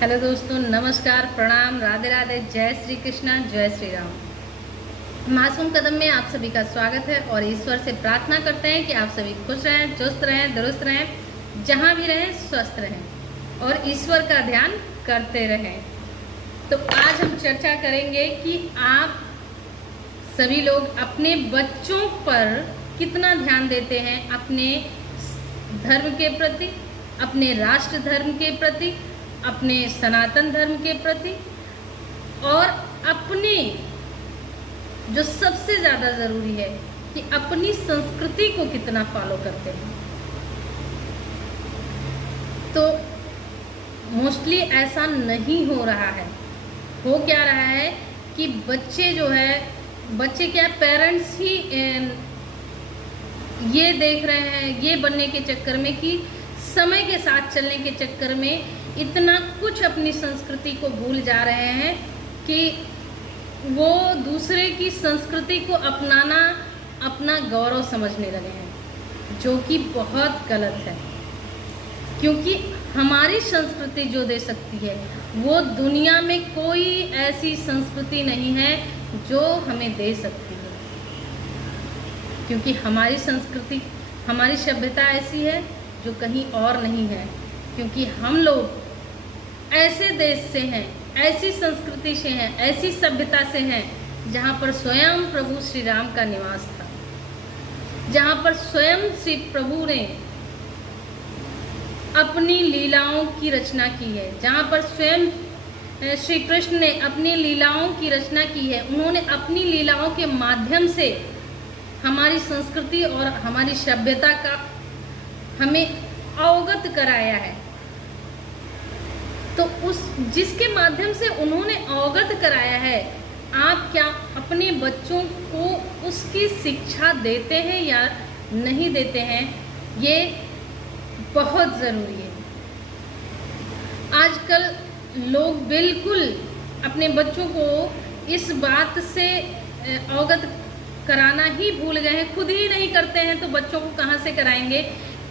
Hello दोस्तों, नमस्कार, प्रणाम, राधे राधे, जय श्री कृष्णा, जय श्री राम। मासूम कदम में आप सभी का स्वागत है और ईश्वर से प्रार्थना करते हैं कि आप सभी खुश रहें, चुस्त रहें, दुरुस्त रहें, जहाँ भी रहें स्वस्थ रहें और ईश्वर का ध्यान करते रहें। तो आज हम चर्चा करेंगे कि आप सभी लोग अपने बच्चों पर कितना ध्यान देते हैं, अपने धर्म के प्रति, अपने राष्ट्र धर्म के प्रति, अपने सनातन धर्म के प्रति और अपने जो सबसे ज़्यादा ज़रूरी है कि अपनी संस्कृति को कितना फॉलो करते हैं। तो मोस्टली ऐसा नहीं हो रहा है। हो क्या रहा है कि बच्चे क्या पेरेंट्स ही ये देख रहे हैं, ये बनने के चक्कर में कि समय के साथ चलने के चक्कर में इतना कुछ अपनी संस्कृति को भूल जा रहे हैं कि वो दूसरे की संस्कृति को अपनाना अपना गौरव समझने लगे हैं, जो कि बहुत गलत है। क्योंकि हमारी संस्कृति जो दे सकती है वो दुनिया में कोई ऐसी संस्कृति नहीं है जो हमें दे सकती है। क्योंकि हमारी संस्कृति, हमारी सभ्यता ऐसी है जो कहीं और नहीं है। क्योंकि हम लोग ऐसे देश से हैं, ऐसी संस्कृति से हैं, ऐसी सभ्यता से हैं जहाँ पर स्वयं प्रभु श्री राम का निवास था, जहाँ पर स्वयं श्री प्रभु ने अपनी लीलाओं की रचना की है, जहाँ पर स्वयं श्री कृष्ण ने अपनी लीलाओं की रचना की है। उन्होंने अपनी लीलाओं के माध्यम से हमारी संस्कृति और हमारी सभ्यता का हमें अवगत कराया है। तो जिसके माध्यम से उन्होंने अवगत कराया है, आप क्या अपने बच्चों को उसकी शिक्षा देते हैं या नहीं देते हैं, ये बहुत ज़रूरी है। आजकल लोग बिल्कुल अपने बच्चों को इस बात से अवगत कराना ही भूल गए हैं। खुद ही नहीं करते हैं तो बच्चों को कहाँ से कराएंगे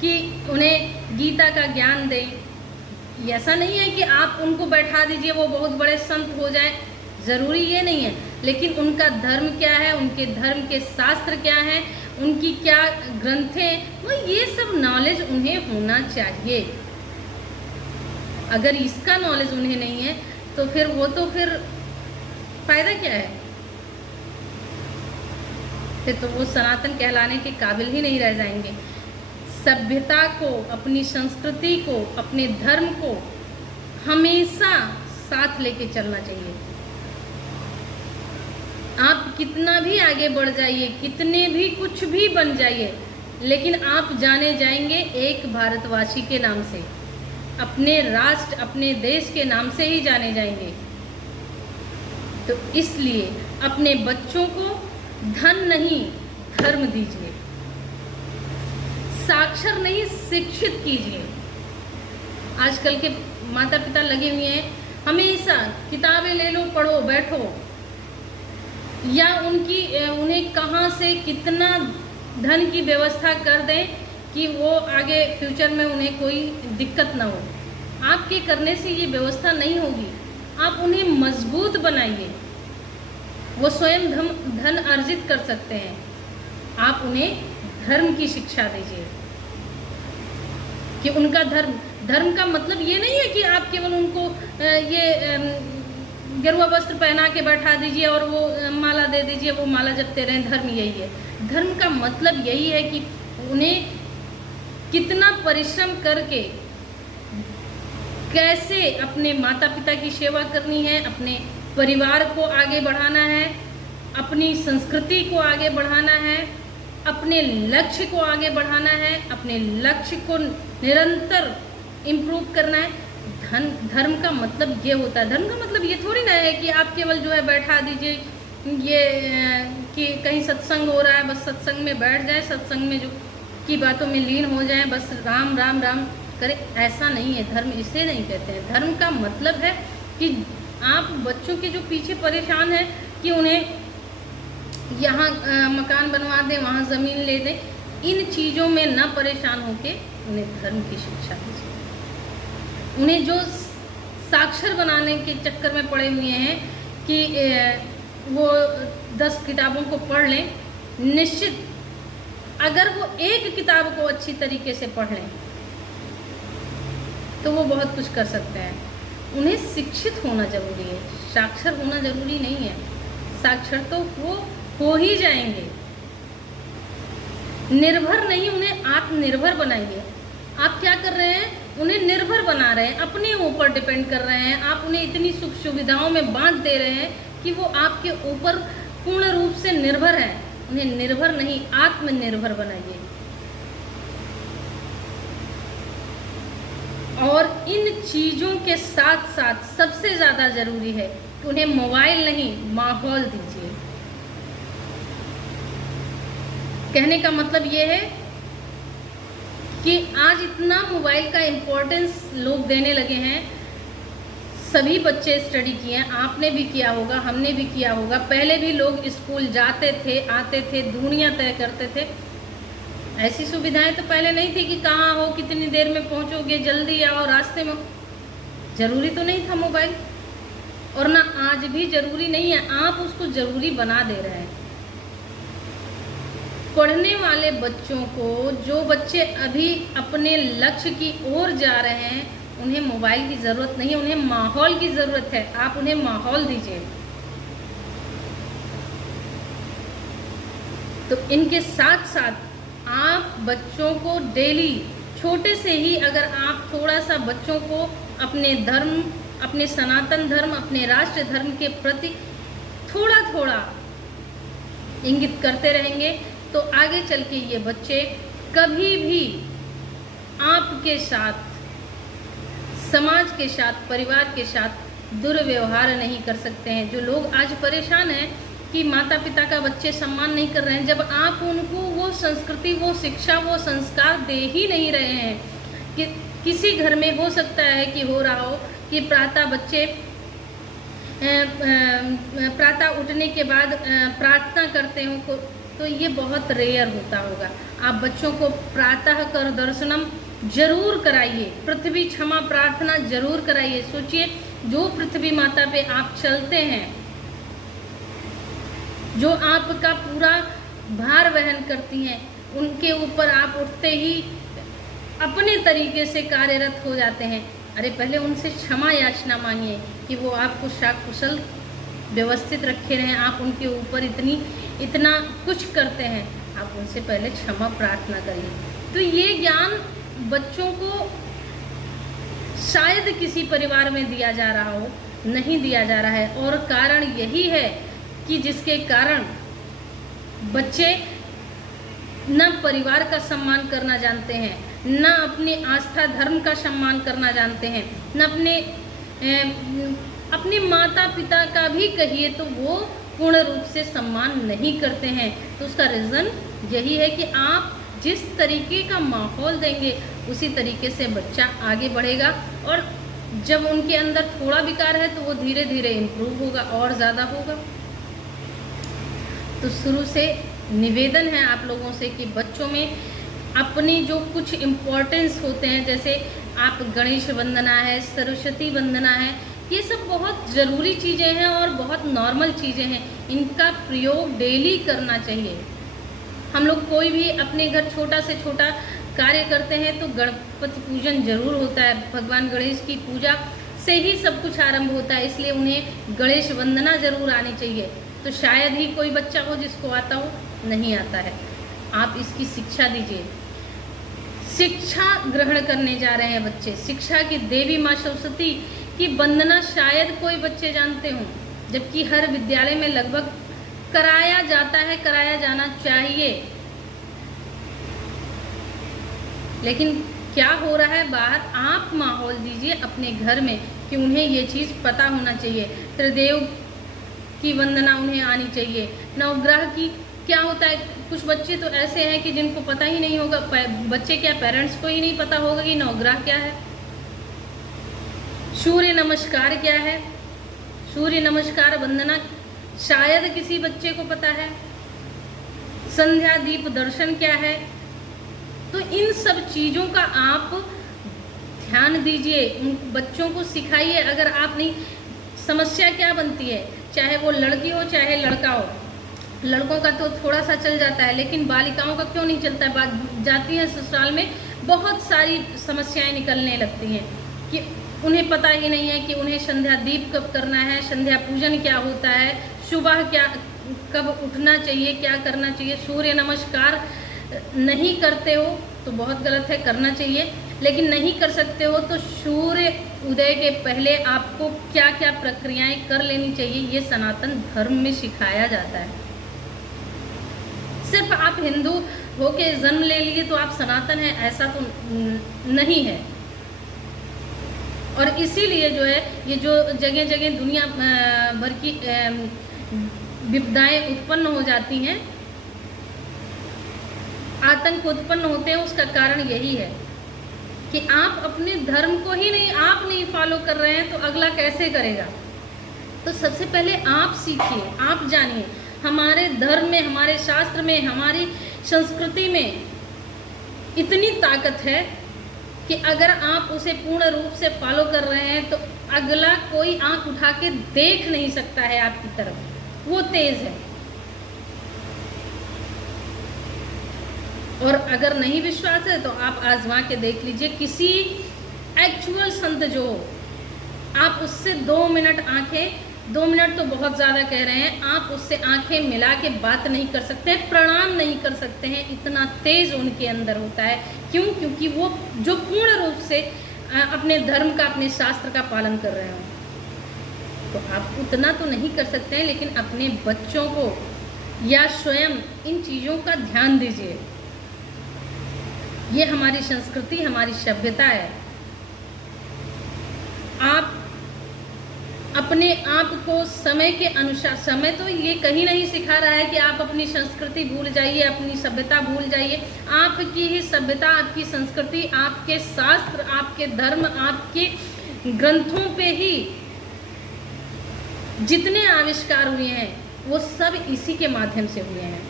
कि उन्हें गीता का ज्ञान दें। ऐसा नहीं है कि आप उनको बैठा दीजिए वो बहुत बड़े संत हो जाएं, ज़रूरी ये नहीं है। लेकिन उनका धर्म क्या है, उनके धर्म के शास्त्र क्या हैं, उनकी क्या ग्रंथें, वो ये सब नॉलेज उन्हें होना चाहिए। अगर इसका नॉलेज उन्हें नहीं है तो फिर फ़ायदा क्या है? फिर तो वो सनातन कहलाने के काबिल ही नहीं रह जाएंगे। सभ्यता को, अपनी संस्कृति को, अपने धर्म को हमेशा साथ लेके चलना चाहिए। आप कितना भी आगे बढ़ जाइए, कितने भी कुछ भी बन जाइए, लेकिन आप जाने जाएंगे एक भारतवासी के नाम से, अपने राष्ट्र, अपने देश के नाम से ही जाने जाएंगे। तो इसलिए अपने बच्चों को धन नहीं धर्म दीजिए, साक्षर नहीं शिक्षित कीजिए। आजकल के माता पिता लगे हुए हैं हमेशा किताबें ले लो, पढ़ो, बैठो, या उन्हें कहाँ से कितना धन की व्यवस्था कर दें कि वो आगे फ्यूचर में उन्हें कोई दिक्कत ना हो। आपके करने से ये व्यवस्था नहीं होगी। आप उन्हें मजबूत बनाइए, वो स्वयं धन अर्जित कर सकते हैं। आप उन्हें धर्म की शिक्षा दीजिए कि उनका धर्म का मतलब ये नहीं है कि आप केवल उनको ये गेरुआ वस्त्र पहना के बैठा दीजिए और वो माला दे दीजिए, वो माला जपते रहें। धर्म यही है। धर्म का मतलब यही है कि उन्हें कितना परिश्रम करके कैसे अपने माता पिता की सेवा करनी है, अपने परिवार को आगे बढ़ाना है, अपनी संस्कृति को आगे बढ़ाना है, अपने लक्ष्य को आगे बढ़ाना है, अपने लक्ष्य को निरंतर इम्प्रूव करना है। धर्म का मतलब ये होता है। धर्म का मतलब ये थोड़ी ना है कि आप केवल जो है बैठा दीजिए, ये कि कहीं सत्संग हो रहा है बस सत्संग में बैठ जाए, सत्संग में जो की बातों में लीन हो जाए, बस राम राम राम करें। ऐसा नहीं है। धर्म इसे नहीं कहते हैं। धर्म का मतलब है कि आप बच्चों के जो पीछे परेशान हैं कि उन्हें यहाँ मकान बनवा दें, वहाँ ज़मीन ले दें, इन चीज़ों में न परेशान होके उन्हें धर्म की शिक्षा दीजिए। उन्हें जो साक्षर बनाने के चक्कर में पड़े हुए हैं कि वो 10 किताबों को पढ़ लें। निश्चित अगर वो एक किताब को अच्छी तरीके से पढ़ लें तो वो बहुत कुछ कर सकते हैं। उन्हें शिक्षित होना जरूरी है, साक्षर होना जरूरी नहीं है। साक्षर तो वो हो ही जाएंगे। निर्भर नहीं, उन्हें आत्मनिर्भर बनाइए। आप क्या कर रहे हैं? उन्हें निर्भर बना रहे हैं, अपने ऊपर डिपेंड कर रहे हैं। आप उन्हें इतनी सुख सुविधाओं में बांध दे रहे हैं कि वो आपके ऊपर पूर्ण रूप से निर्भर है। उन्हें निर्भर नहीं, आत्मनिर्भर बनाइए। और इन चीज़ों के साथ साथ सबसे ज़्यादा ज़रूरी है कि उन्हें मोबाइल नहीं, माहौल दीजिए। कहने का मतलब ये है कि आज इतना मोबाइल का इम्पोर्टेंस लोग देने लगे हैं। सभी बच्चे स्टडी किए हैं, आपने भी किया होगा, हमने भी किया होगा। पहले भी लोग स्कूल जाते थे, आते थे, दूरियां तय करते थे। ऐसी सुविधाएं तो पहले नहीं थी कि कहाँ हो, कितनी देर में पहुंचोगे, जल्दी आओ, रास्ते में। जरूरी तो नहीं था मोबाइल, और ना आज भी जरूरी नहीं है। आप उसको जरूरी बना दे रहे हैं। पढ़ने वाले बच्चों को, जो बच्चे अभी अपने लक्ष्य की ओर जा रहे हैं, उन्हें मोबाइल की ज़रूरत नहीं है, उन्हें माहौल की ज़रूरत है। आप उन्हें माहौल दीजिए। तो इनके साथ साथ आप बच्चों को डेली छोटे से ही अगर आप थोड़ा सा बच्चों को अपने धर्म, अपने सनातन धर्म, अपने राष्ट्र धर्म के प्रति थोड़ा थोड़ा इंगित करते रहेंगे तो आगे चल के ये बच्चे कभी भी आपके साथ, समाज के साथ, परिवार के साथ दुर्व्यवहार नहीं कर सकते हैं। जो लोग आज परेशान हैं कि माता पिता का बच्चे सम्मान नहीं कर रहे हैं, जब आप उनको वो संस्कृति, वो शिक्षा, वो संस्कार दे ही नहीं रहे हैं कि किसी घर में हो सकता है कि हो रहा हो कि प्रातः बच्चे प्रातः उठने के बाद प्रार्थना करते हो, तो ये बहुत रेयर होता होगा। आप बच्चों को प्रातः कर दर्शनम जरूर कराइए, पृथ्वी क्षमा प्रार्थना जरूर कराइए। सोचिए, जो पृथ्वी माता पे आप चलते हैं, जो आपका पूरा भार वहन करती हैं, उनके ऊपर आप उठते ही अपने तरीके से कार्यरत हो जाते हैं। अरे पहले उनसे क्षमा याचना मांगिए कि वो आपको शाकुशल व्यवस्थित रखे रहें। आप उनके ऊपर इतना कुछ करते हैं, आप उनसे पहले क्षमा प्रार्थना करिए। तो ये ज्ञान बच्चों को शायद किसी परिवार में दिया जा रहा हो, नहीं दिया जा रहा है। और कारण यही है कि जिसके कारण बच्चे न परिवार का सम्मान करना जानते हैं, न अपनी आस्था धर्म का सम्मान करना जानते हैं, न अपने माता पिता का भी कहिए तो वो पूर्ण रूप से सम्मान नहीं करते हैं। तो उसका रीज़न यही है कि आप जिस तरीके का माहौल देंगे उसी तरीके से बच्चा आगे बढ़ेगा। और जब उनके अंदर थोड़ा विकार है तो वो धीरे धीरे इम्प्रूव होगा और ज़्यादा होगा। तो शुरू से निवेदन है आप लोगों से कि बच्चों में अपनी जो कुछ इम्पोर्टेंस होते हैं, जैसे आप गणेश वंदना है, सरस्वती वंदना है, ये सब बहुत ज़रूरी चीज़ें हैं और बहुत नॉर्मल चीज़ें हैं। इनका प्रयोग डेली करना चाहिए। हम लोग कोई भी अपने घर छोटा से छोटा कार्य करते हैं तो गणपति पूजन जरूर होता है। भगवान गणेश की पूजा से ही सब कुछ आरंभ होता है, इसलिए उन्हें गणेश वंदना जरूर आनी चाहिए। तो शायद ही कोई बच्चा हो जिसको आता हो, नहीं आता है। आप इसकी शिक्षा दीजिए। शिक्षा ग्रहण करने जा रहे हैं बच्चे। शिक्षा की देवी माँ सरस्वती की वंदना शायद कोई बच्चे जानते हों, जबकि हर विद्यालय में लगभग कराया जाता है, कराया जाना चाहिए। लेकिन क्या हो रहा है बाहर? आप माहौल दीजिए अपने घर में कि उन्हें ये चीज़ पता होना चाहिए। त्रिदेव की वंदना उन्हें आनी चाहिए। नवग्रह की क्या होता है, कुछ बच्चे तो ऐसे हैं कि जिनको पता ही नहीं होगा, बच्चे क्या पेरेंट्स को ही नहीं पता होगा कि नवग्रह क्या है, सूर्य नमस्कार क्या है। सूर्य नमस्कार वंदना शायद किसी बच्चे को पता है। संध्या दीप दर्शन क्या है। तो इन सब चीज़ों का आप ध्यान दीजिए, उन बच्चों को सिखाइए। अगर आप नहीं, समस्या क्या बनती है, चाहे वो लड़की हो चाहे लड़का हो, लड़कों का तो थोड़ा सा चल जाता है, लेकिन बालिकाओं का क्यों नहीं चलता है। बात जाती है ससुराल में, बहुत सारी समस्याएं निकलने लगती हैं कि उन्हें पता ही नहीं है कि उन्हें संध्या दीप कब करना है, संध्या पूजन क्या होता है, सुबह क्या कब उठना चाहिए, क्या करना चाहिए। सूर्य नमस्कार नहीं करते हो तो बहुत गलत है, करना चाहिए। लेकिन नहीं कर सकते हो तो सूर्य उदय के पहले आपको क्या क्या प्रक्रियाएं कर लेनी चाहिए, ये सनातन धर्म में सिखाया जाता है। सिर्फ आप हिंदू होके जन्म ले लिए तो आप सनातन हैं, ऐसा तो नहीं है। और इसीलिए जो है ये जो जगह जगह दुनिया भर की विपदाएं उत्पन्न हो जाती हैं, आतंक उत्पन्न होते हैं, उसका कारण यही है कि आप अपने धर्म को ही नहीं, आप नहीं फॉलो कर रहे हैं तो अगला कैसे करेगा। तो सबसे पहले आप सीखिए, आप जानिए। हमारे धर्म में, हमारे शास्त्र में, हमारी संस्कृति में इतनी ताकत है कि अगर आप उसे पूर्ण रूप से फॉलो कर रहे हैं तो अगला कोई आंख उठा के देख नहीं सकता है आपकी तरफ, वो तेज है। और अगर नहीं विश्वास है तो आप आजमा के देख लीजिए, किसी एक्चुअल संत जो हो, आप उससे 2 मिनट आंखें, 2 मिनट तो बहुत ज़्यादा कह रहे हैं, आप उससे आंखें मिला के बात नहीं कर सकते हैं, प्रणाम नहीं कर सकते हैं, इतना तेज उनके अंदर होता है। क्यों? क्योंकि वो जो पूर्ण रूप से अपने धर्म का, अपने शास्त्र का पालन कर रहे हो। तो आप उतना तो नहीं कर सकते हैं, लेकिन अपने बच्चों को या स्वयं इन चीज़ों का ध्यान दीजिए। ये हमारी संस्कृति, हमारी सभ्यता है। आप अपने आप को समय के अनुसार, समय तो ये कहीं नहीं सिखा रहा है कि आप अपनी संस्कृति भूल जाइए, अपनी सभ्यता भूल जाइए। आपकी ही सभ्यता, आपकी संस्कृति, आपके शास्त्र, आपके धर्म, आपके ग्रंथों पे ही जितने आविष्कार हुए हैं वो सब इसी के माध्यम से हुए हैं।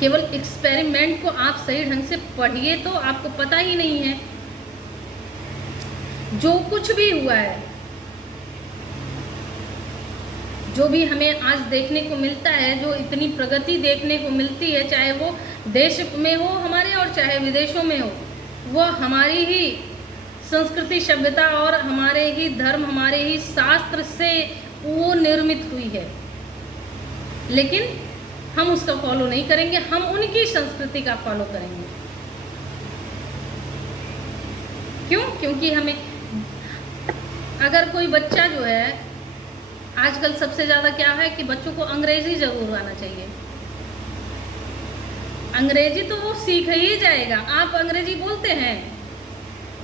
केवल एक्सपेरिमेंट को आप सही ढंग से पढ़िए तो आपको पता ही नहीं है। जो कुछ भी हुआ है, जो भी हमें आज देखने को मिलता है, जो इतनी प्रगति देखने को मिलती है, चाहे वो देश में हो हमारे और चाहे विदेशों में हो, वो हमारी ही संस्कृति, सभ्यता और हमारे ही धर्म, हमारे ही शास्त्र से वो निर्मित हुई है। लेकिन हम उसका फॉलो नहीं करेंगे, हम उनकी संस्कृति का फॉलो करेंगे। क्यों? क्योंकि हमें, अगर कोई बच्चा जो है, आजकल सबसे ज़्यादा क्या है कि बच्चों को अंग्रेजी जरूर आना चाहिए। अंग्रेजी तो वो सीख ही जाएगा। आप अंग्रेजी बोलते हैं?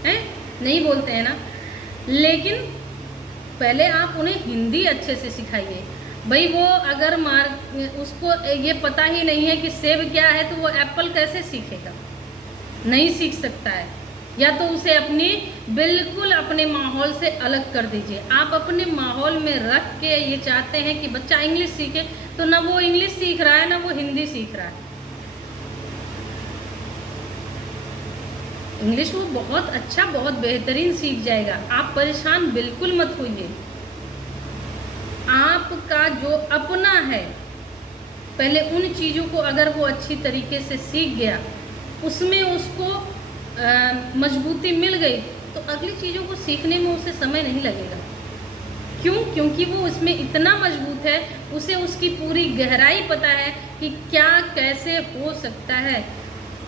नहीं बोलते हैं ना। लेकिन पहले आप उन्हें हिंदी अच्छे से सिखाइए। भाई वो अगर उसको ये पता ही नहीं है कि सेब क्या है तो वो एप्पल कैसे सीखेगा? नहीं सीख सकता है। या तो उसे बिल्कुल अपने माहौल से अलग कर दीजिए। आप अपने माहौल में रख के ये चाहते हैं कि बच्चा इंग्लिश सीखे, तो ना वो इंग्लिश सीख रहा है ना वो हिंदी सीख रहा है। इंग्लिश वो बहुत अच्छा, बहुत बेहतरीन सीख जाएगा। आप परेशान बिल्कुल मत होइए। आपका जो अपना है, पहले उन चीज़ों को अगर वो अच्छी तरीके से सीख गया, उसमें उसको मजबूती मिल गई, तो अगली चीज़ों को सीखने में उसे समय नहीं लगेगा। क्यों? क्योंकि वो उसमें इतना मजबूत है, उसे उसकी पूरी गहराई पता है कि क्या कैसे हो सकता है।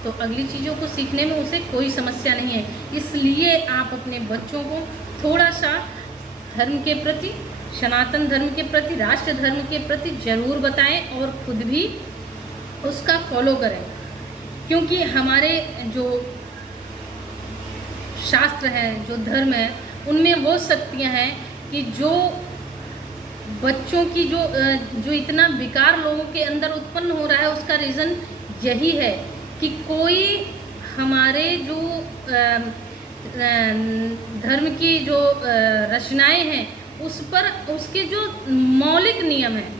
तो अगली चीज़ों को सीखने में उसे कोई समस्या नहीं है। इसलिए आप अपने बच्चों को थोड़ा सा धर्म के प्रति, सनातन धर्म के प्रति, राष्ट्र धर्म के प्रति जरूर बताएं और खुद भी उसका फॉलो करें। क्योंकि हमारे जो शास्त्र हैं, जो धर्म है, उनमें वो शक्तियाँ हैं कि जो बच्चों की जो इतना विकार लोगों के अंदर उत्पन्न हो रहा है, उसका रीज़न यही है कि कोई हमारे जो धर्म की जो रचनाएं हैं, उस पर उसके जो मौलिक नियम हैं,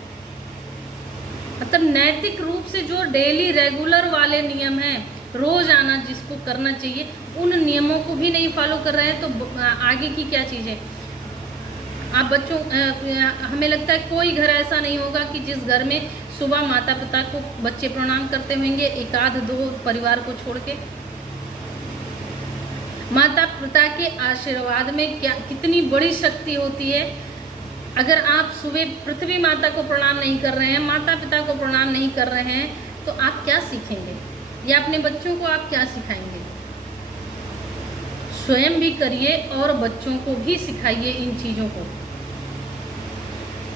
मतलब नैतिक रूप से जो डेली रेगुलर वाले नियम हैं, रोज आना जिसको करना चाहिए, उन नियमों को भी नहीं फॉलो कर रहे हैं तो आगे की क्या चीज़ें। आप बच्चों हमें लगता है कोई घर ऐसा नहीं होगा कि जिस घर में सुबह माता पिता को बच्चे प्रणाम करते होंगे, एक आध दो परिवार को छोड़ के। माता पिता के आशीर्वाद में क्या कितनी बड़ी शक्ति होती है। अगर आप सुबह पृथ्वी माता को प्रणाम नहीं कर रहे हैं, माता पिता को प्रणाम नहीं कर रहे हैं, तो आप क्या सीखेंगे या अपने बच्चों को आप क्या सिखाएंगे। स्वयं भी करिए और बच्चों को भी सिखाइए इन चीज़ों को।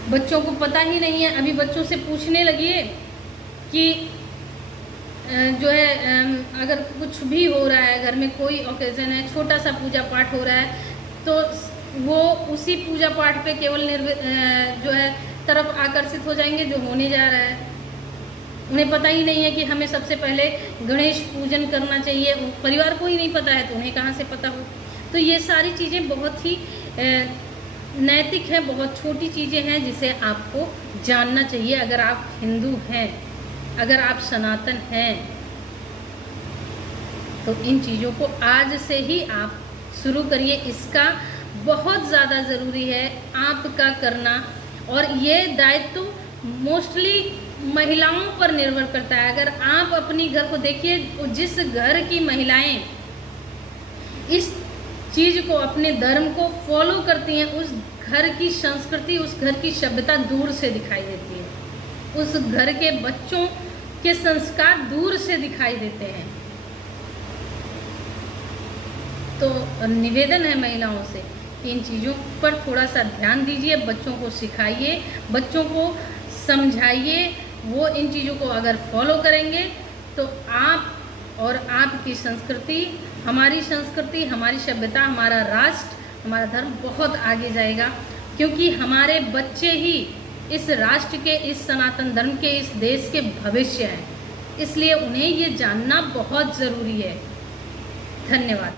बच्चों को पता ही नहीं है, अभी बच्चों से पूछने लगिए कि जो है अगर कुछ भी हो रहा है, घर में कोई ओकेजन है, छोटा सा पूजा पाठ हो रहा है, तो वो उसी पूजा पाठ पे केवल जो है तरफ आकर्षित हो जाएंगे जो होने जा रहा है। उन्हें पता ही नहीं है कि हमें सबसे पहले गणेश पूजन करना चाहिए। परिवार को ही नहीं पता है तो उन्हें कहाँ से पता हो। तो ये सारी चीज़ें बहुत ही नैतिक हैं, बहुत छोटी चीज़ें हैं जिसे आपको जानना चाहिए। अगर आप हिंदू हैं, अगर आप सनातन हैं, तो इन चीज़ों को आज से ही आप शुरू करिए। इसका बहुत ज़्यादा ज़रूरी है आपका करना, और ये दायित्व मोस्टली महिलाओं पर निर्भर करता है। अगर आप अपनी घर को देखिए, जिस घर की महिलाएं इस चीज़ को, अपने धर्म को फॉलो करती हैं, उस घर की संस्कृति, उस घर की सभ्यता दूर से दिखाई देती है। उस घर के बच्चों के संस्कार दूर से दिखाई देते हैं। तो निवेदन है महिलाओं से कि इन चीज़ों पर थोड़ा सा ध्यान दीजिए, बच्चों को सिखाइए, बच्चों को समझाइए। वो इन चीज़ों को अगर फॉलो करेंगे तो आप और आपकी संस्कृति, हमारी सभ्यता, हमारा राष्ट्र, हमारा धर्म बहुत आगे जाएगा। क्योंकि हमारे बच्चे ही इस राष्ट्र के, इस सनातन धर्म के, इस देश के भविष्य हैं। इसलिए उन्हें ये जानना बहुत ज़रूरी है। धन्यवाद।